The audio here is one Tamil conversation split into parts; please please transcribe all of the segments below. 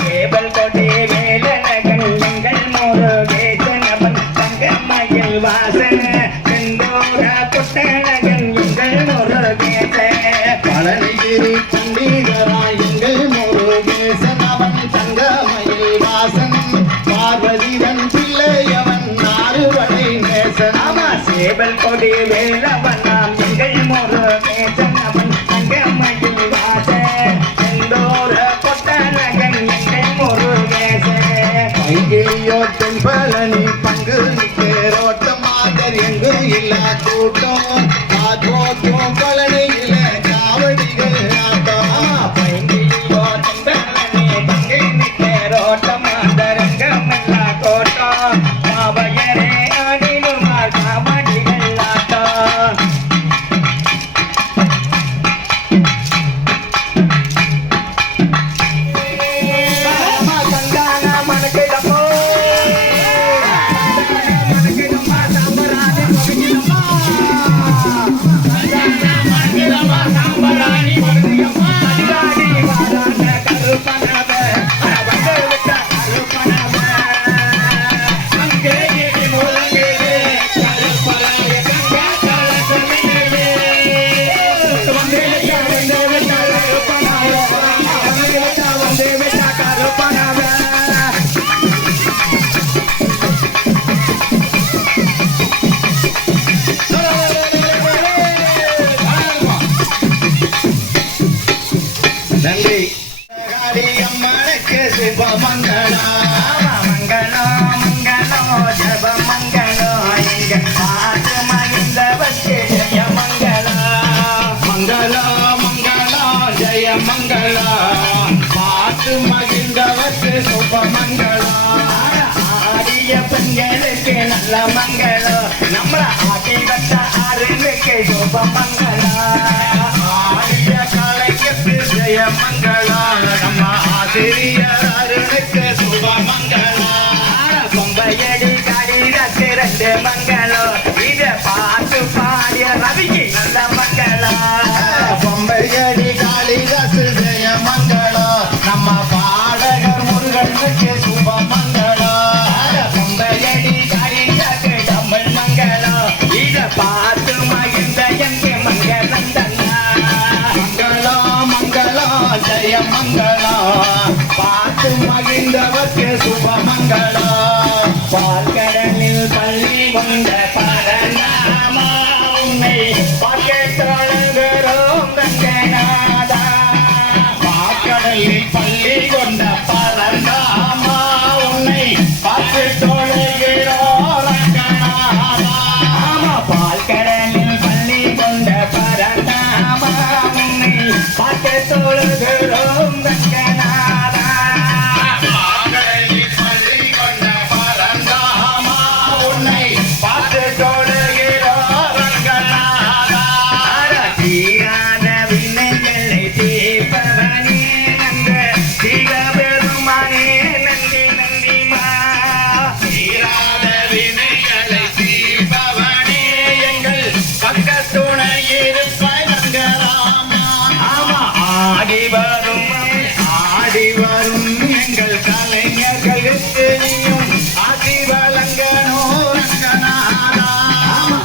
சேவல் கொடி வேலழகன் எங்கள் முருகேசனவன் தங்கமயில் வாசன செந்தூர புட்டழகன் எங்கள் முருகேச பழனிகிரி பண்டிதராய் எங்கள் முருகேசனவன் தங்கமயில் வாசன் பார்வதிதன் பிள்ளையவன் நாறுவடை நேசன். ஆமா சேவல் கொடி வேலவன் நாம் எங்கள் முருகேசனவன் தங்கமயில் வாச செந்தூர புட்டழகன் எங்கள் முருகேச பைங்கிலியோட்டும் பழனி பங்கு தேரோட்டம் மாதர் எங்கு இல்ல கூட்டம் காத்தோட்டும் பழனியில காவடிகள் ஆட்டம். பைங்கிலியோ தம்பலனே பங்கை தேரோட்டம் மாதரங்கமெல்லா கோட்டம் மாவயரே ஆடினுமார் காவடிகள் ஆட்டம். நன்றி. அம்மனுக்கு சுபமங்களா மங்களோ மங்களோ ஜப மங்களோ எங்க பாட்டு மகிழ்ந்தவர்க்கு ஜெய மங்களா மங்களா மங்களா ஜெய மங்களா பாட்டு மகிழ்ந்தவர்க்கு சுபமங்களா. ஆடிய பெண்களுக்கு நல்ல மங்களோ நம்மள ஆட்டி வச்ச ஆறுக்கு சுப மங்களா ஆடிய கலைஞருக்கு ஜெய மங்களா நம்ம ஆசிரியர் அருணுக்கு சுபமங்களா. பொம்பையடி கடிதத்து ரெண்டு மங்களோ இத பாட்டு பாடிய ரவிக்கு நல்ல மங்களா பொம்பையடி காளிதாசு ஜெய மங்களா நம்ம பாடகர் முருகனுக்கு சுபமங்களா. பொம்பையடி கடிதத்து தமிழ் மங்களோ இத பாட்டு மகிழ்ந்த எங்க மங்களம் தன்னா மங்களா மங்களா ஜெய மங்களா பாட்டு மகிழ்ந்தவர்க்கு சுபமங்களா. பார்க்கடலில் பள்ளி கொண்ட பரநாமா உன்னை பார்க்க தொடங்குகிறோம் ரங்கநாதா பாக்கடலில் பள்ளி கொண்ட பரந்தாமா உன்னை பார்த்து தொழுகிறோம் ரங்கநாதா. ஆமா பால்கடலில் பள்ளி கொண்ட பரநாமா உன்னை பார்க்க தொழுகிறோம் ரங்கநாதா பாக்கடலில் பள்ளி கொண்ட பரந்தாமா உன்னை பார்த்து தொழுகிறோம் ரங்கநாதா. தீராத வினைகளை தீர்ப்பவனே நந்த சிவபெருமானே நந்தி நந்திமா தீராத வினைகளை தீர்ப்பவனே எங்கள் பக்கத்துணை இருப்பாய் ரங்கராமா. ஆமா ஆடி வரும் எங்கள் கலைஞர்களுக்கு நீயும் ஆசி வழங்கனோ ரங்கநாதா.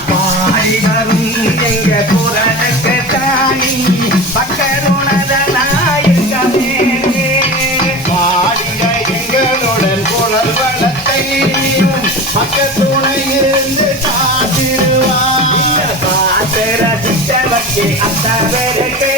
பாடி வரும் எங்க குரலுக்கு தானி பக்கருணதனாயிருக்கவே பாடிய எங்களுடன் குரல் வளத்தை நீயும் பக்கத்துணை இருந்து காத்திருவாய். பாத்திர சித்தவர்க்கு அத்தவருக்கு